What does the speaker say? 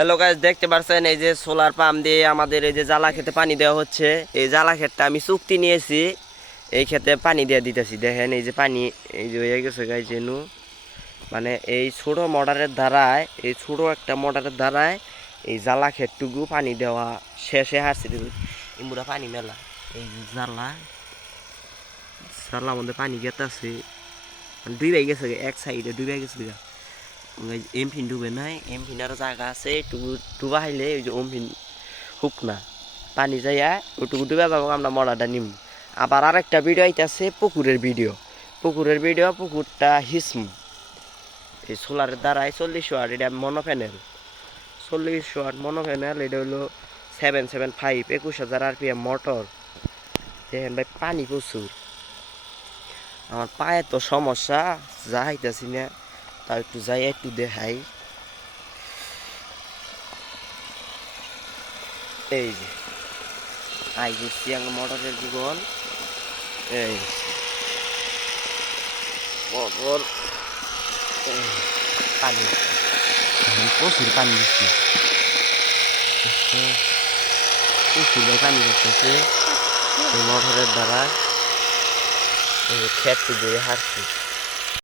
Hello guys, দেখতে পাচ্ছেন এই যে সোলার পাম্প দিয়ে আমাদের এই যে জ্বালা খেতে পানি দেওয়া হচ্ছে। এই জ্বালা ক্ষেতটা আমি চুক্তি নিয়েছি, এই ক্ষেতে পানি দিয়ে দিতেছি। দেখেন এই যে পানি এই যে হয়ে গেছে গাইস যেনু, মানে এই ছোট মোটরের দ্বারায়, এই ছোট একটা মোটরের দ্বারায় এই জ্বালা ক্ষেতটুকু পানি দেওয়া শেষে হাসছে। ইমুরা পানি মেলা এই যে জ্বালা মধ্যে পানি গেতাছে, ডুবে গেছে এক সাইডে ডুবে গেছে। এমফিন ডুবে নাই, এমফিনারও জায়গা আছে, একটু ডুবা হাইলে ওই যে অমফিন হুক না পানি যাইয়া ওটুকু ডুবে যাবো, আমরা মরাটা নিম। আবার আরেকটা ভিডিও আইতেছে পুকুরের ভিডিও, পুকুরটা হিসম এই সোলারের দ্বারাই 40 ওয়াট, এটা mono panel 40 watt mono panel. এটা হলো 775 21,000 RPM মোটর। দেখেন ভাই পানি প্রচুর, আমার পায়ে তো সমস্যা, যাইতেছি না, তা একটু যাই একটু দেখাই। এই যে আই করছি আঙ্গ মোটরের জীবন, এই মোটর পানি প্রচুর পানি দিচ্ছি, প্রচুর পানি করতেছে এই মোটরের দ্বারা। ক্ষেত দিয়ে হারছি।